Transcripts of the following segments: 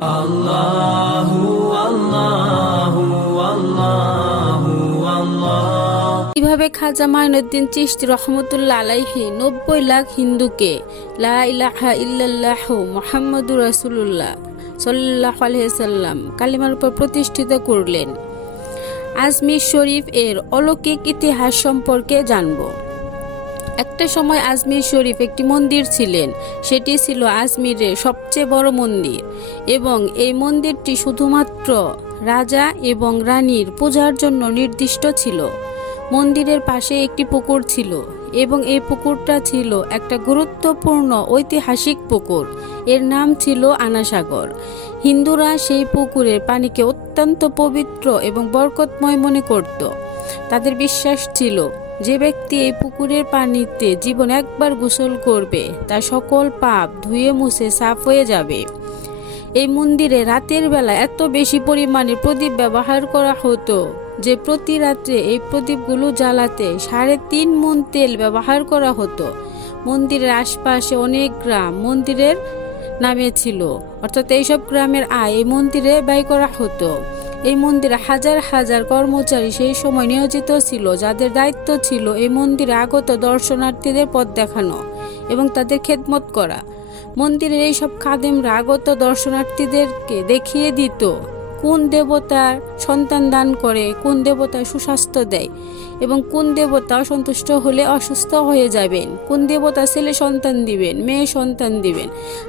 আল্লাহু আল্লাহু আল্লাহু আল্লাহ। কিভাবে খাজা মাইনুদ্দিন চিশতি রহমতুল্লাহ আলাইহি 90 লাখ হিন্দুকে লা ইলাহা ইল্লাল্লাহু মুহাম্মাদুর রাসূলুল্লাহ সাল্লাল্লাহু আলাইহি সাল্লাম কালিমার উপর প্রতিষ্ঠিত করলেন। আজমির শরীফ এর অলৌকিক ইতিহাস সম্পর্কে জানব। একটা সময় আজমির শরীফ একটি মন্দির ছিলেন। সেটি ছিল আজমিরের সবচেয়ে বড় মন্দির এবং এই মন্দিরটি শুধুমাত্র রাজা এবং রানীর পূজার জন্য নির্দিষ্ট ছিল। মন্দিরের পাশে একটি পুকুর ছিল এবং এই পুকুরটা ছিল একটা গুরুত্বপূর্ণ ঐতিহাসিক পুকুর। এর নাম ছিল আনাসাগর। হিন্দুরা সেই পুকুরের পানিকে অত্যন্ত পবিত্র এবং বরকতময় মনে করত। তাদের বিশ্বাস ছিল যে ব্যক্তি এই পুকুরের পানিতে জীবন একবার গোসল করবে তার সকল পাপ ধুয়ে মুছে সাফ হয়ে যাবে। এই মন্দিরে রাতের বেলা এত বেশি পরিমাণে প্রদীপ ব্যবহার করা হতো যে প্রতি রাত্রে এই প্রদীপগুলো জ্বালাতে 3.5 মণ তেল ব্যবহার করা হতো। মন্দিরের আশপাশে অনেক গ্রাম মন্দিরের নামে ছিল, অর্থাৎ এইসব গ্রামের আয় এই মন্দিরে ব্যয় করা হতো। এই মন্দিরে হাজার হাজার কর্মচারী সেই সময় নিয়োজিত ছিল, যাদের দায়িত্ব ছিল এই মন্দিরে আগত দর্শনার্থীদের পথ দেখানো এবং তাদের খেদমত করা। মন্দিরের এইসব খাদেমরা আগত দর্শনার্থীদেরকে দেখিয়ে দিত কোন দেবতার সন্তান দান করে, কোন দেবতা সুস্বাস্থ্য দেয় এবং কোন দেবতা অসন্তুষ্ট হলে অসুস্থ হয়ে যাবেন, কোন দেবতা ছেলে সন্তান দিবেন, মেয়ে সন্তান দিবেন,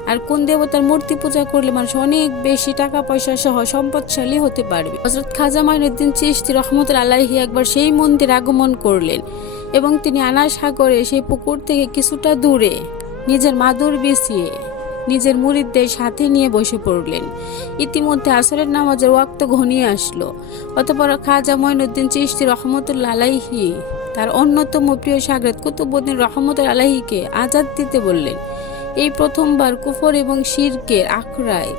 আর কোন দেবতার মূর্তি পূজা করলে মানুষ অনেক বেশি টাকা পয়সা সহ সম্পদশালী হতে পারবে। হযরত খাজা মাইনুদ্দিন চিশতি রহমতুল্লাহ আলাইহি একবার সেই মন্দিরে আগমন করলেন এবং তিনি আনাসাগরে সেই পুকুর থেকে কিছুটা দূরে নিজের মাদুর বিছিয়ে নিজের মুরিদদের সাথে নিয়ে বসে পড়লেন। ইতিমধ্যে আসরের নামাজের ওয়াক্ত ঘনিয়ে আসলো। অতঃপর খাজা মাইনুদ্দিন চিশতি রহমতুল্লাহ আলাইহি তার অন্যতম প্রিয় শাগরেদ কুতুবউদ্দিন রহমতুল্লাহ আলাইহিকে আজাদ দিতে বললেন। এই প্রথমবার কুফর এবং শিরকের আখড়ায়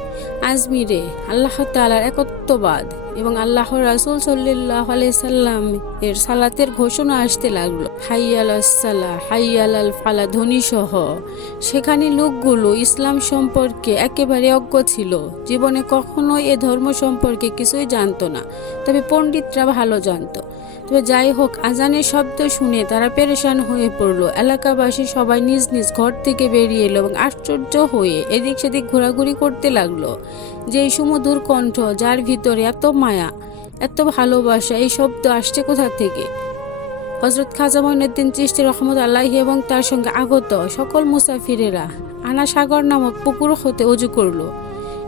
আজমিরে আল্লাহ তাআলার একত্ববাদ এবং আল্লাহর রাসূল সাল্লাল্লাহু আলাইহি সাল্লাম এর সালাতের ঘোষণা আসতে লাগলো। হাইয়া আলাস সালাহ, হাইয়া আলাল ফালাহ ধ্বনি সহ। সেখানে লোকগুলো ইসলাম সম্পর্কে একেবারে অজ্ঞ ছিল। জীবনে কখনোই এ ধর্ম সম্পর্কে কিছুই জানতো না, তবে পণ্ডিতরা ভালো জানতো। তবে যাই হোক, আজানের শব্দ শুনে তারা পেরেশান হয়ে পড়ল। এলাকাবাসী সবাই নিজ নিজ ঘর থেকে বেরিয়ে এলো এবং আশ্চর্য হয়ে এদিক সেদিক ঘোরাঘুরি করতে লাগলো যে এই সুমধুর কণ্ঠ, যার ভিতরে এত মায়া, এত ভালোবাসা, এই শব্দ আসছে কোথা থেকে। হযরত খাজা মাইনুদ্দিন চিশতি রহমতুল্লাহ আলাইহি এবং তার সঙ্গে আগত সকল মুসাফিরেরা আনাসাগর নামক পুকুর হতে ওযু করলো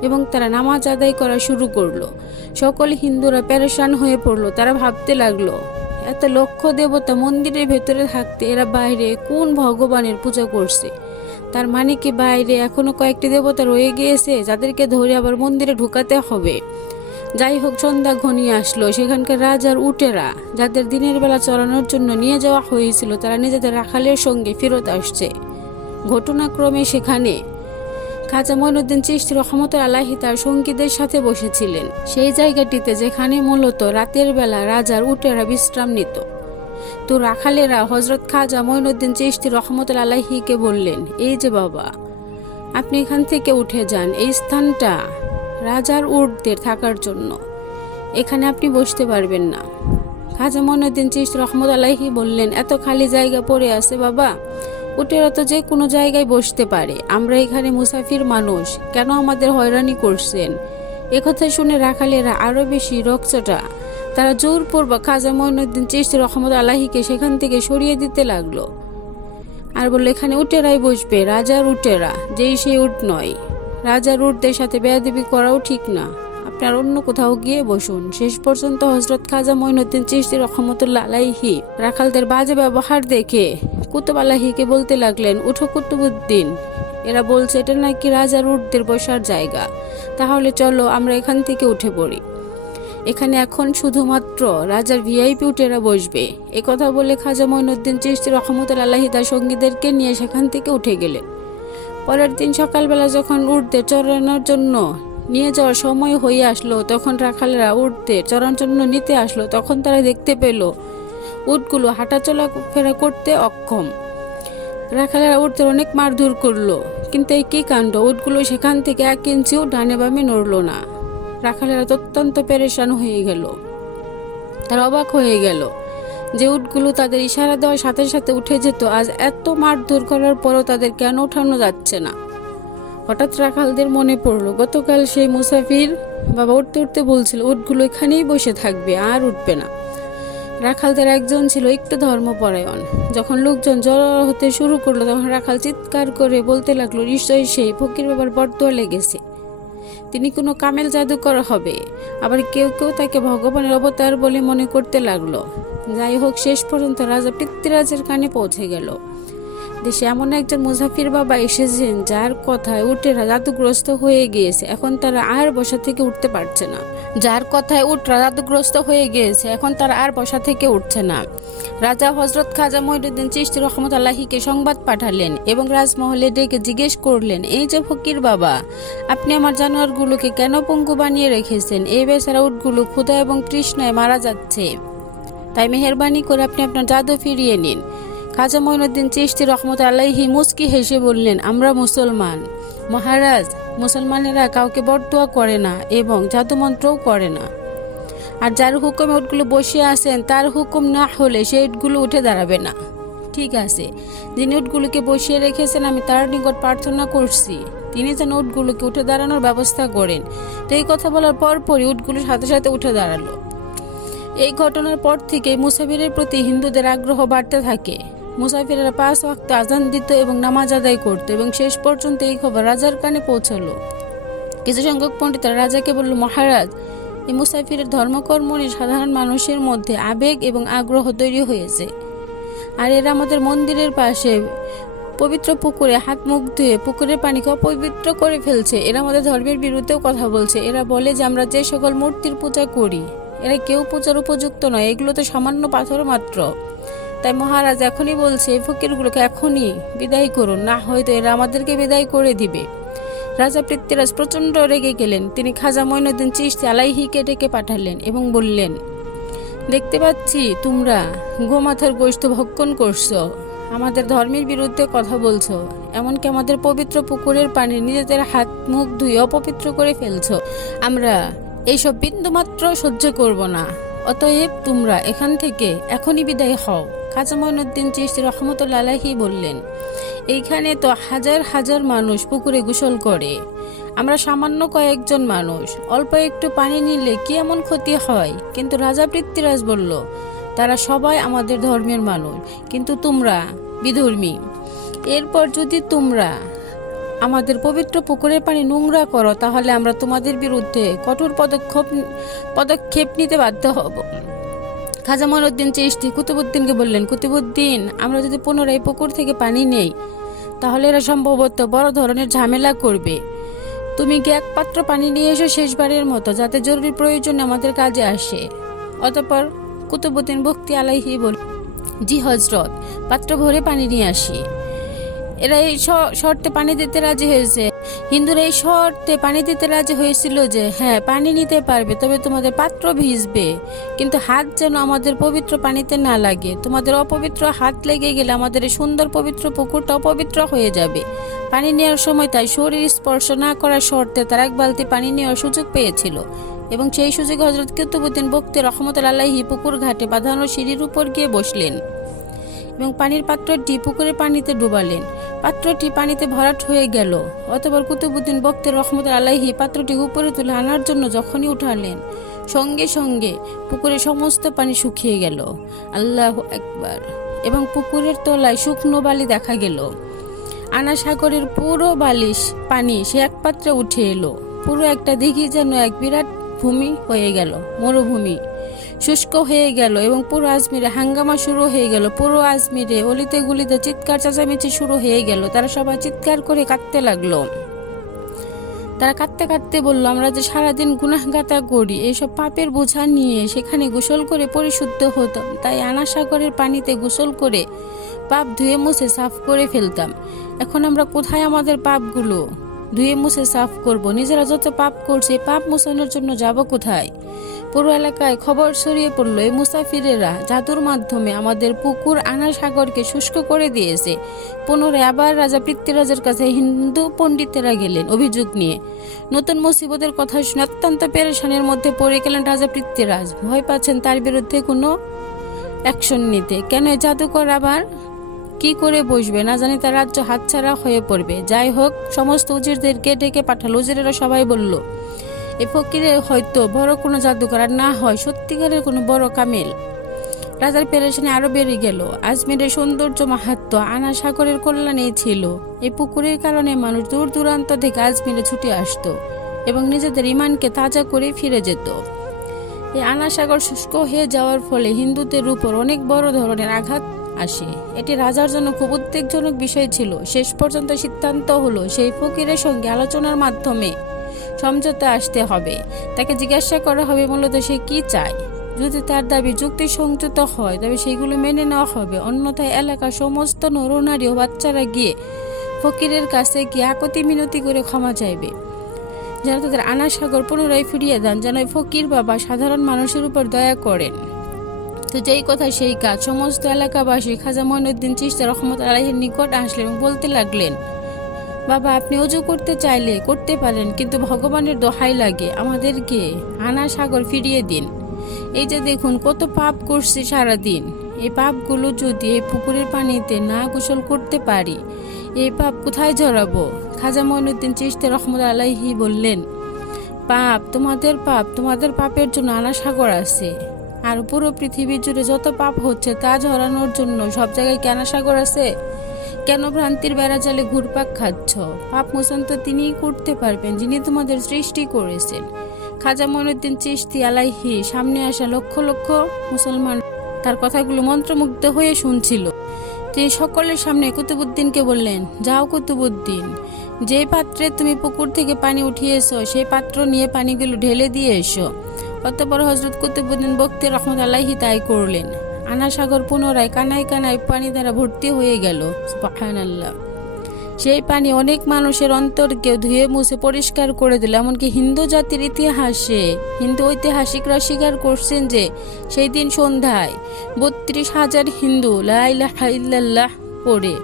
এবং তারা নামাজ আদায় করা শুরু করলো। সকল হিন্দুরা পেরেশান হয়ে পড়লো। তারা ভাবতে লাগলো, এত লক্ষ দেবতা মন্দিরের ভেতরে থাকতে এরা বাইরে কোন ভগবানের পূজা করছে? তার মানে কি বাইরে এখনো কয়েকটি দেবতা রয়ে গিয়েছে যাদেরকে ধরে আবার মন্দিরে ঢুকাতে হবে? যাই হোক, সন্ধ্যা ঘনিয়ে আসলো। সেখানকার রাজার উটেরা, যাদের দিনের বেলা চড়ানোর জন্য নিয়ে যাওয়া হয়েছিল, তারা নিজেদের রাখালের সঙ্গে ফেরত আসছে। ঘটনাক্রমে সেখানে খাজা মাইনুদ্দিন চিশতি রহমতুল্লাহ আলাইহি তার সঙ্গীদের সাথে বসেছিলেন, সেই জায়গাটিতে যেখানে মূলত রাতের বেলা রাজার উটেরা বিশ্রাম নিত। তো রাখালেরা হযরত খাজা মাইনুদ্দিন চিশতি রহমতুল্লাহ আলাইহিকে বললেন, এই যে বাবা, আপনি এখান থেকে উঠে যান। এই স্থানটা রাজার উটদের থাকার জন্য, এখানে আপনি বসতে পারবেন না। খাজা মাইনুদ্দিন চিশতি রহমতুল্লাহ আলাইহি বললেন, এত খালি জায়গা পড়ে আছে বাবা, উটেরা তো যে কোনো জায়গায় বসতে পারে, আমরা এখানে মুসাফির মানুষ, কেন আমাদের হয়রানি করছেন? একথা শুনে রাখালেরা আরো বেশি রকচটা। তারা জোরপূর্বক খাজা মাইনুদ্দিন চিশতি রহমতুল্লাহ আলাইহিকে সেখান থেকে সরিয়ে দিতে লাগলো আর বলল, এখানে উটেরাই বসবে, রাজার উটেরা, যেই সেই উট নয়। রাজার উটদের সাথে বেয়াদবি করাও ঠিক না, আপনার অন্য কোথাও গিয়ে বসুন। শেষ পর্যন্ত হযরত খাজা মাইনুদ্দিন চিশতি রহমতুল্লাহ আলাইহি রাখালদের বাজে ব্যবহার দেখে কুতুব আলাহিকে বলতে লাগলেন, উঠো কুতুবউদ্দিন, এরা বলছে এটা নাকি রাজার উটদের বসার জায়গা, তাহলে চলো আমরা এখান থেকে উঠে পড়ি। এখানে এখন শুধুমাত্র রাজার ভিআইপি উটেরা বসবে। একথা বলে খাজা মাইনুদ্দিন চিশতি রহমতুল্লাহ আলাইহি তার সঙ্গীদেরকে নিয়ে সেখান থেকে উঠে গেলেন। পরের দিন সকালবেলা যখন উটদের চড়ানোর জন্য নিয়ে যাওয়ার সময় হয়ে আসলো, তখন রাখালেরা উটদের চড়ানোর জন্য নিতে আসলো। তখন তারা দেখতে পেল উটগুলো হাঁটাচলা ফেরা করতে অক্ষম। রাখালেরা উঠতে অনেক মারধর করলো, কিন্তু এই কি কাণ্ড, উটগুলো সেখান থেকে 1 ইঞ্চিও ডানে বামে নড়ল না। রাখালেরা অত্যন্ত পেরেশান হয়ে গেল। তারা অবাক হয়ে গেল যে উটগুলো তাদের ইশারা দেওয়ার সাথে সাথে উঠে যেত, আজ এত মারধর করার পরও তাদের কেন ওঠানো যাচ্ছে না। হঠাৎ রাখালদের মনে পড়লো গতকাল সেই মুসাফির বাবা উঠতে উঠতে বলছিল উটগুলো এখানেই বসে থাকবে, আর উঠবে না। রাখালদের একজন ছিল একটু ধর্মপরায়ণ। যখন লোকজন জড়ো হতে শুরু করলো তখন রাখাল চিৎকার করে বলতে লাগলো, নিশ্চয়ই সেই ফকির বাবার বরদোয়া লেগেছে, তিনি কোনো কামেল জাদুকর হবে। আবার কেউ কেউ তাকে ভগবানের অবতার বলে মনে করতে লাগলো। যাই হোক, শেষ পর্যন্ত রাজা পৃথ্বীরাজের কানে পৌঁছে গেল দেশে এমন একজন মুসাফির বাবা এসেছেন যার কথায় উটেরা জাদুগ্রস্ত হয়ে গিয়েছে, এখন তারা আর বসা থেকে উঠতে পারছে না। রাজা হযরত খাজা মঈনুদ্দিন চিশতি রহমতুল্লাহিকে সংবাদ পাঠালেন এবং রাজমহলে ডেকে জিজ্ঞেস করলেন, এই যে ফকির বাবা, আপনি আমার জানোয়ারগুলোকে কেন পঙ্গু বানিয়ে রেখেছেন? এই বেচারা উটগুলো ক্ষুধা এবং তৃষ্ণায় মারা যাচ্ছে, তাই মেহেরবানি করে আপনি আপনার জাদু ফিরিয়ে নিন। খাজা মঈনুদ্দিন চিশতি রহমতুল্লাহি মুস্কি হেসে বললেন, আমরা মুসলমান মহারাজ, মুসলমানেরা কাউকে বরদোয়া করে না এবং জাদুমন্ত্রও করে না। আর যার হুকুমে উটগুলো বসে আছেন তার হুকুম না হলে সেই উটগুলো উঠে দাঁড়াবে না। ঠিক আছে, যিনি উটগুলোকে বসিয়ে রেখেছেন আমি তার নিকট প্রার্থনা করছি তিনি যেন উটগুলোকে উঠে দাঁড়ানোর ব্যবস্থা করেন। তো এই কথা বলার পরপরই উটগুলো সাথে সাথে উঠে দাঁড়ালো। এই ঘটনার পর থেকে মুসাফিরের প্রতি হিন্দুদের আগ্রহ বাড়তে থাকে। মুসাফিরেরা 5 ওয়াক্ত আজান দিত এবং নামাজ আদায় করত এবং শেষ পর্যন্ত এই খবর রাজার কানে পৌঁছলো। কিছু সংখ্যক পণ্ডিতরা রাজাকে বলল, মহারাজ, এই মুসাফিরের ধর্মকর্ম নিয়ে সাধারণ মানুষের মধ্যে আবেগ এবং আগ্রহ তৈরি হয়েছে, আর এরা আমাদের মন্দিরের পাশে পবিত্র পুকুরে হাত মুখ ধুয়ে পুকুরের পানিকে অপবিত্র করে ফেলছে। এরা আমাদের ধর্মের বিরুদ্ধেও কথা বলছে। এরা বলে যে আমরা যে সকল মূর্তির পূজা করি এরা কেউ পূজার উপযুক্ত নয়, এগুলো তো সামান্য পাথর মাত্র। তাই মহারাজ এখনই বলছে এই ফকিরগুলোকে এখনই বিদায় করুন, না হয়তো এরা আমাদেরকে বিদায় করে দিবে। রাজা পৃথ্বীরাজ প্রচণ্ড রেগে গেলেন। তিনি খাজা মঈনুদ্দিন চিশতি আলাইহিকে ডেকে পাঠালেন এবং বললেন, দেখতে পাচ্ছি তোমরা গোমাথার গোশত ভক্ষণ করছো, আমাদের ধর্মের বিরুদ্ধে কথা বলছো, এমনকি আমাদের পবিত্র পুকুরের পানি নিজেদের হাত মুখ ধুয়ে অপবিত্র করে ফেলছো। আমরা এইসব বিন্দুমাত্র সহ্য করব না, অতএব তোমরা এখান থেকে এখনই বিদায় হও। খাজা মঈনুদ্দিন চিশতি রহমতুল্লাহ আলাইহি বললেন, এইখানে তো হাজার হাজার মানুষ পুকুরে গোসল করে, আমরা সামান্য কয়েকজন মানুষ, অল্প একটু পানি নিলে কি এমন ক্ষতি হয়? কিন্তু রাজা পৃথ্বীরাজ বলল, তারা সবাই আমাদের ধর্মের মানুষ, কিন্তু তোমরা বিধর্মী। এরপর যদি তোমরা আমাদের পবিত্র পুকুরের পানি নোংরা করো তাহলে আমরা তোমাদের বিরুদ্ধে কঠোর পদক্ষেপ নিতে বাধ্য হব। খাজা মঈনুদ্দিন চিশতি কুতুবউদ্দিনকে বললেন, কুতুবউদ্দিন, আমরা যদি পুনরায় পুকুর থেকে পানি নেই তাহলে এরা সম্ভবত বড় ধরনের ঝামেলা করবে। তুমি কি এক পাত্র পানি নিয়ে এসো শেষবারের মতো, যাতে জরুরি প্রয়োজনে আমাদের কাজে আসে। অতঃপর কুতুবউদ্দিন বখতি আলাইহি বলল, জি হযরত, পাত্র ভরে পানি নিয়ে আসি। এরা এই শর্তে পানি দিতে রাজি হয়েছে। হিন্দুরা এই শর্তে পানি দিতে রাজি হয়েছিল যে হ্যাঁ, পানি নিতে পারবে, তবে তোমাদের পাত্র ভিজবে, কিন্তু হাত যেন আমাদের পবিত্র পানিতে না লাগে। তোমাদের অপবিত্র হাত লেগে গেলে আমাদের এই সুন্দর পবিত্র পুকুরটা অপবিত্র হয়ে যাবে। পানি নেওয়ার সময় তাই শরীর স্পর্শ না করার শর্তে তার 1 বালতি পানি নেওয়ার সুযোগ পেয়েছিল এবং সেই সুযোগে হযরত কুতুবউদ্দিন বখতি রহমতুল্লাহ আলাইহি পুকুর ঘাটে বাঁধানো সিঁড়ির উপর গিয়ে বসলেন এবং পানির পাত্রটি পুকুরের পানিতে ডুবালেন। পাত্রটি পানিতে ভরাট হয়ে গেল। অতঃপর কুতুবউদ্দিন বখতি রহমতুল্লাহ আলাইহি পাত্রটি উপরে তুলে আনার জন্য যখনই উঠালেন, সঙ্গে সঙ্গে পুকুরের সমস্ত পানি শুকিয়ে গেল। আল্লাহু আকবার! এবং পুকুরের তলায় শুকনো বালি দেখা গেল। আনা সাগরের পুরো বালিশ পানি সে এক পাত্রে উঠে এলো। পুরো একটা দিঘি যেন এক বিরাট ভূমি হয়ে গেল, মরুভূমি শুষ্ক হয়ে গেল এবং পুরো আজমিরে হাঙ্গামা শুরু হয়ে গেল। পুরো আজমিরে অলিতে গুলিতে চিৎকার চেঁচামেচি শুরু হয়ে গেল। তারা সবাই চিৎকার করে কাঁদতে লাগলো। তারা কাঁদতে কাঁদতে বলল, আমরা যে সারাদিন গুনাহগাতা করি, এইসব পাপের বোঝা নিয়ে সেখানে গোসল করে পরিশুদ্ধ হতাম, তাই আনা সাগরের পানিতে গোসল করে পাপ ধুয়ে মুছে সাফ করে ফেলতাম। এখন আমরা কোথায় আমাদের পাপগুলো ধুয়ে মুছে সাফ করব। নিজেরা যত পাপ করছে পাপ মোছানোর জন্য যাব কোথায়? পুরো এলাকায় খবর ছড়িয়ে পড়লো এই মুসাফিরেরা জাদুর মাধ্যমে আমাদের পুকুর আনা সাগরকে শুষ্ক করে দিয়েছে। পুনরায় আবার রাজা পৃথ্বীরাজের কাছে হিন্দু পণ্ডিতেরা গেলেন অভিযোগ নিয়ে। নতুন মুসিবতের কথা শুনে অত্যন্ত পেরেশানির মধ্যে পড়ে গেলেন রাজা পৃথ্বীরাজ। ভয় পাচ্ছেন তার বিরুদ্ধে কোনো অ্যাকশন নিতে। কেন এই জাদুকর আবার কি করে বসবে, না জানি তার রাজ্য হাতছাড়া হয়ে পড়বে। যাই হোক, সমস্ত উজিরদেরকে ডেকে পাঠালো। উজিরেরা সবাই বলল, এ ফকিরে হয়তো বড় কোনো জাদুকর, আর না হয় সত্যিকারের কোনো বড় কামেল। রাজার পেরেশানি আরো বেড়ে গেল। আজমিরের সৌন্দর্য মাহাত্ম্য আনা সাগরের কল্যাণেই ছিল। এই পুকুরের কারণে মানুষ দূর দূরান্ত থেকে আজমিরে ছুটে আসতো এবং নিজেদের ইমানকে তাজা করে ফিরে যেত। এই আনা সাগর শুষ্ক হয়ে যাওয়ার ফলে হিন্দুদের উপর অনেক বড় ধরনের আঘাত আসে। এটি রাজার জন্য খুব উদ্বেগজনক বিষয় ছিল। শেষ পর্যন্ত সিদ্ধান্ত হলো সেই ফকিরের সঙ্গে আলোচনার মাধ্যমে সমঝোতা আসতে হবে। তাকে জিজ্ঞাসা করা হবে মূলত সে কি চায়। যদি তার দাবি যুক্তিসঙ্গত হয় তবে সেগুলো মেনে নেওয়া হবে, অন্যথায় এলাকার সমস্ত নরনারী ও বাচ্চারা গিয়ে ফকিরের কাছে গিয়ে আকতি মিনতি করে ক্ষমা চাইবে, যেন তাদের আনা সাগর পুনরায় ফিরিয়ে দেন, যেন ফকির বাবা সাধারণ মানুষের উপর দয়া করেন। তো যেই কথা সেই কাজ। সমস্ত এলাকাবাসী খাজা মঈনুদ্দিন চিশতি রহমতুল্লাহ আলাইহির নিকট আসলেন এবং বলতে লাগলেন, বাবা, আপনি অজু করতে চাইলে করতে পারেন, কিন্তু ভগবানের দোহাই লাগে আমাদেরকে আনা সাগর ফিরিয়ে দিন। এই যে দেখুন কত পাপ করছি সারাদিন, এই পাপগুলো যদি এই পুকুরের পানিতে না গোসল করতে পারি, এই পাপ কোথায় জড়াবো? খাজা মঈনুদ্দিন চিশতি রহমতুল্লাহ আলাইহি বললেন, তোমাদের পাপের জন্য আনা সাগর আছে, আর পুরো পৃথিবী জুড়ে যত পাপ হচ্ছে তা ঝরানোর জন্য সব জায়গায় কি আনা সাগর আছে? কেন ভ্রান্তির বেড়া জালে ঘুরপাক খাচ্ছ? পাপ মোচন তো তিনিই করতে পারবেন যিনি তোমাদের সৃষ্টি করেছেন। খাজা মঈনুদ্দিন চিশতি আলাইহি সামনে আসা লক্ষ লক্ষ মুসলমান তার কথাগুলো মন্ত্রমুগ্ধ হয়ে শুনছিল। তিনি সকলের সামনে কুতুবউদ্দিনকে বললেন, যাও কুতুবউদ্দিন, যে পাত্রে তুমি পুকুর থেকে পানি উঠিয়েছো সেই পাত্র নিয়ে পানিগুলো ঢেলে দিয়ে এসো। অতঃপর হযরত কুতুবউদ্দিন বখতি রহমতুল্লাহ আলাইহি তাই করলেন। আনা সাগর পুনরায় কানায় কানায় পানি দ্বারা ভর্তি হয়ে গেল। সুবহানাল্লাহ। সেই পানি অনেক মানুষের অন্তরকে ধুয়ে মুছে পরিষ্কার করে দিল। এমনকি হিন্দু জাতির ইতিহাসে হিন্দু ঐতিহাসিকরা স্বীকার করছেন যে সেই দিন সন্ধ্যায় ৩২,০০০ হিন্দু লা ইলাহা ইল্লাল্লাহ পড়ে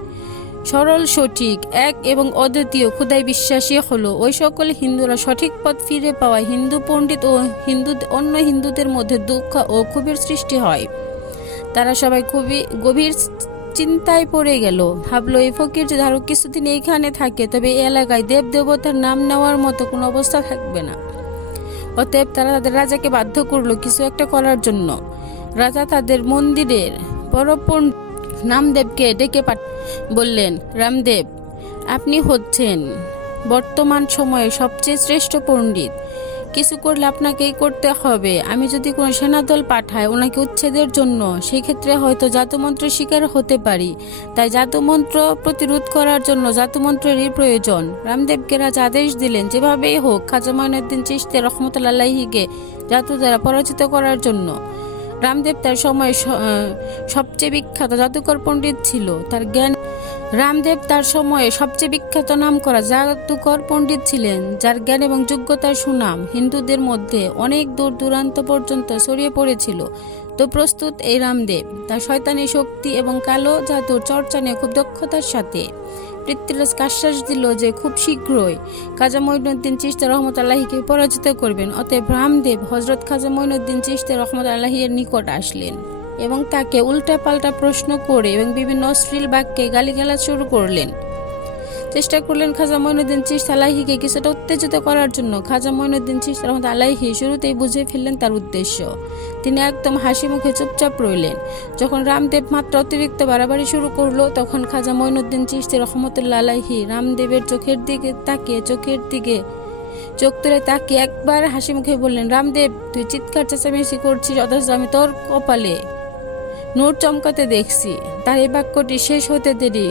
সরল, সঠিক, এক এবং অদ্বিতীয় খোদায় বিশ্বাসী হলো। ওই সকল হিন্দুরা সঠিক পথ ফিরে পাওয়ায় হিন্দু পণ্ডিত ও অন্য হিন্দুদের মধ্যে দুঃখ ও ক্ষোভের সৃষ্টি হয়। তারা সবাই খুবই গভীর চিন্তায় পড়ে গেল। ভাবলো, এই ফকির যদি আরো কিছুদিন এইখানে থাকে তবে এই এলাকায় দেব দেবতার নাম নেওয়ার মতো কোনো অবস্থা থাকবে না। অতএব তারা তাদের রাজাকে বাধ্য করলো কিছু একটা করার জন্য। রাজা তাদের মন্দিরের বড় পণ্ডিত রামদেবকে ডেকে বললেন, রামদেব, আপনি হচ্ছেন বর্তমান সময়ে সবচেয়ে শ্রেষ্ঠ পণ্ডিত। কিছু করলে আপনাকেই করতে হবে। আমি যদি কোনো সেনাদল পাঠাই ওনাকে উচ্ছেদের জন্য, সেই ক্ষেত্রে হয়তো জাদুমন্ত্রের শিকার হতে পারি। তাই জাদুমন্ত্র প্রতিরোধ করার জন্য জাদুমন্ত্রেরই প্রয়োজন। রামদেবকে রাজা আদেশ দিলেন, যেভাবেই হোক খাজা মঈনুদ্দিন চিশতি রহমতুল্লাহ আলাইহিকে জাদু দ্বারা পরাজিত করার জন্য। রামদেব তার সময় সবচেয়ে বিখ্যাত জাদুকর পণ্ডিত ছিল। রামদেব তার সময়ে সবচেয়ে বিখ্যাত নাম করা জাদুকর পণ্ডিত ছিলেন, যার জ্ঞান এবং যোগ্যতার সুনাম হিন্দুদের মধ্যে অনেক দূর দূরান্ত পর্যন্ত ছড়িয়ে পড়েছিল। তো প্রস্তুত এই রামদেব তার শয়তানি শক্তি এবং কালো জাদুর চর্চা নিয়ে খুব দক্ষতার সাথে পৃথ্বীরাজকে আশ্বাস দিল যে খুব শীঘ্রই খাজা মঈনুদ্দিন চিশতি রহমতুল্লাহ আলাইহিকে পরাজিত করবেন। অতএব রামদেব হযরত খাজা মঈনুদ্দিন চিশতি রহমতুল্লাহ আলাইহির নিকট আসলেন এবং তাকে উল্টাপাল্টা প্রশ্ন করে এবং বিভিন্ন অশ্লীল বাক্যে গালিগালাজ শুরু করলেন। চেষ্টা করলেন খাজা মঈনুদ্দিন চিশতি আলাইহিকে কিছুটা উত্তেজিত করার জন্য। খাজা মঈনুদ্দিন চিশতি রহমতুল্লাহ আলাইহি শুরুতেই বুঝে ফেললেন তার উদ্দেশ্য। তিনি একদম হাসি মুখে চুপচাপ রইলেন। যখন রামদেব মাত্র অতিরিক্ত বাড়াবাড়ি শুরু করলো তখন খাজা মঈনুদ্দিন চিশতি রহমতুল্লাহ আলাইহি রামদেবের চোখের দিকে চোখ তুলে তাকিয়ে একবার হাসি মুখে বললেন, রামদেব, তুই চিৎকার চেঁচামেচি করছিস অথচ আমি তোর কপালে নূর চমকাতে দেখছি। তার এই বাক্যটি শেষ হতে দেরি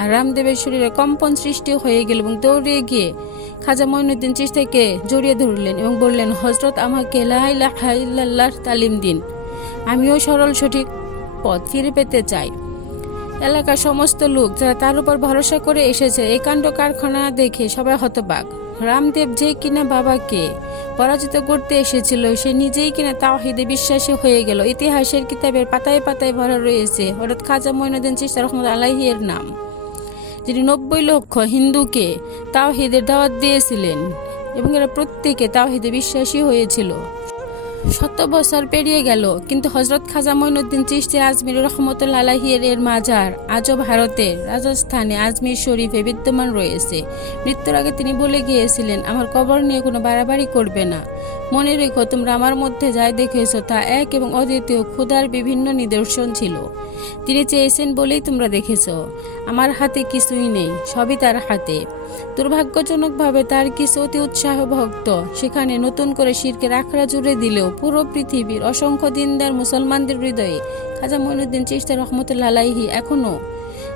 আর রামদেবের শরীরে কম্পন সৃষ্টি হয়ে গেল এবং দৌড়িয়ে গিয়ে খাজা মঈনুদ্দিন চিশতিকে জড়িয়ে ধরলেন এবং বললেন, হযরত, আমাকে লা ইলাহা ইল্লাল্লাহ তালিম দিন। আমিও সরল সঠিক পথ ফিরে পেতে চাই। এলাকার সমস্ত লোক যারা তার উপর ভরসা করে এসেছে এই কাণ্ড কারখানা দেখে সবাই হতবাক। রামদেব যে কিনা বাবাকে পরাজিত করতে এসেছিল সে নিজেই কিনা তাওহীদে বিশ্বাসী হয়ে গেল। ইতিহাসের কিতাবের পাতায় পাতায় ভরা রয়েছে হযরত খাজা মঈনুদ্দিন চিশতি রাহমাতুল্লাহি আলাইহি এর নাম, যিনি 90 লক্ষ হিন্দুকে তাওহীদের দাওয়াত দিয়েছিলেন এবং এরা প্রত্যেকে তাওহীদে বিশ্বাসী হয়েছিল। 7 বছর পেরিয়ে গেল, কিন্তু হযরত খাজা মঈনুদ্দিন চিশতি আজমিরি রহমতুল্লাহ আলাইহি এর মাজার আজও ভারতের রাজস্থানে আজমির শরীফে বিদ্যমান রয়েছে। মৃত্যুর আগে তিনি বলে গিয়েছিলেন, আমার কবর নিয়ে কোনো বাড়াবাড়ি করবে না। মনে রেখো, তোমরা আমার মধ্যে যাই দেখেছো তা এক এবং অদ্বিতীয় খোদার বিভিন্ন নিদর্শন ছিল। তিনি চেয়েছেন বলেই তোমরা দেখেছো। আমার হাতে কিছুই নেই, সবই তার হাতে। দুর্ভাগ্যজনকভাবে তার কিছু অতি উৎসাহ ভক্ত সেখানে নতুন করে শিরকের আখড়া জুড়ে দিলেও পুরো পৃথিবীর অসংখ্য দিনদার মুসলমানদের হৃদয়ে খাজা মঈনুদ্দিন চিশতি রহমতুল্লাহ আলাইহি এখনও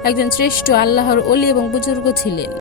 একজন শ্রেষ্ঠ আল্লাহর ওলি এবং বুজুর্গ ছিলেন।